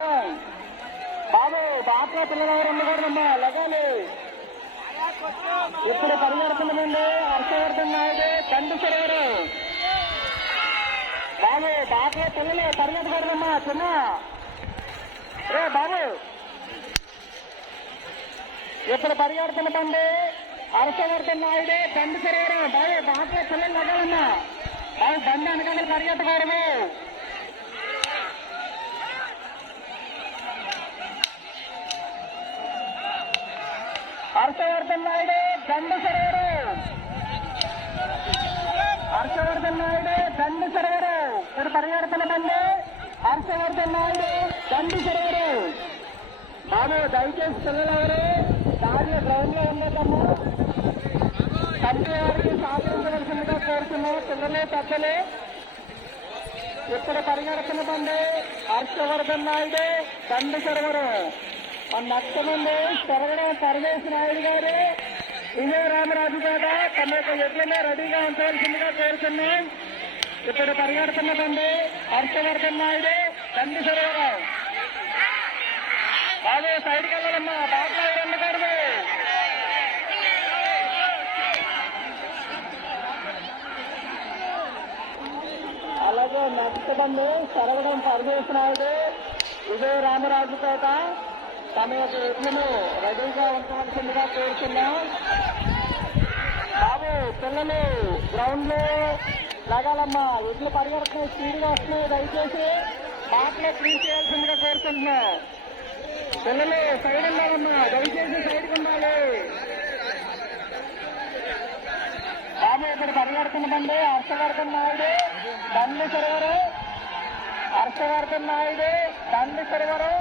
బాబు బాగా పిల్లలు ఎవరు కూడా లగాలి. ఇప్పుడు పరిగెడుతున్నామండి. హర్షవర్ధన్ నాయుడు చంద్రశేఖర్ బాబు బాగా పిల్లలు పరిగెత్తకూడదమ్మా చిన్న రే బాబు. ఇప్పుడు పరిగెడుతున్నామండి. హర్షవర్ధన్ నాయుడు చంద్రశేఖర్ బాబు బాగా పిల్లలు లగాలమ్మా. బాబు బండి అనకాల పరిగెత్తకూడదు. హర్షవర్ధన్ నాయుడు చంద్రశేఖర్ హర్షవర్ధన్ నాయుడు చంద్రశేఖర్ ఇప్పుడు పరిగెడుతున్నామండి. హర్షవర్ధన్ నాయుడు చంద్రశేఖర్ బాబు దయచేసి పిల్లలు ఎవరు దారిలో గ్రౌండ్ లో ఉండటము తండ్రి వారికి సహకరించవలసిందిగా కోరుతున్నాము. పిల్లలు పెద్దలు ఇప్పుడు పరిగెడుతున్నామండి. హర్షవర్ధన్ నాయుడు చంద్రశేఖర్ మన నచ్చమంది తిరగడం పరమేశ్వర నాయుడు గారు విజయ రామరాజు గారు తమ యొక్క ఎడ్లనే రెడీగా ఉంచవలసిందిగా కోరుతున్నాం. ఇప్పుడు పరిగెడుతున్నదండి హర్షవర్ధన్ నాయుడు చంద్రశేఖరరావు బాబు సైడ్కి వెళ్ళాలమ్మా. బాగా గారు అలాగే నచ్చబండి తిరగడం పరమేశ్వర నాయుడు విజయ రామరాజు పేట తమ యొక్క ఎడ్లను రెడీగా ఉంచవలసిందిగా కోరుతున్నాం. బాబు పిల్లలు గ్రౌండ్ లో లాగాలమ్మా. ఎడ్లు పరిగెడుతున్నాయి, స్పీడ్గా వస్తున్నాయి. దయచేసి బాటలో క్లీన్ చేయాల్సిందిగా కోరుకుంటున్నాం. పిల్లలు సైడ్ ఉండాలమ్మా. దయచేసి సైడ్కి ఉండాలి. బాబు ఇక్కడ పరిగెడుతున్నామండి. హర్షవర్ధన్ నాయుడు దండి సర్వరు హర్షవర్ధన్ నాయుడు దండి సర్వరు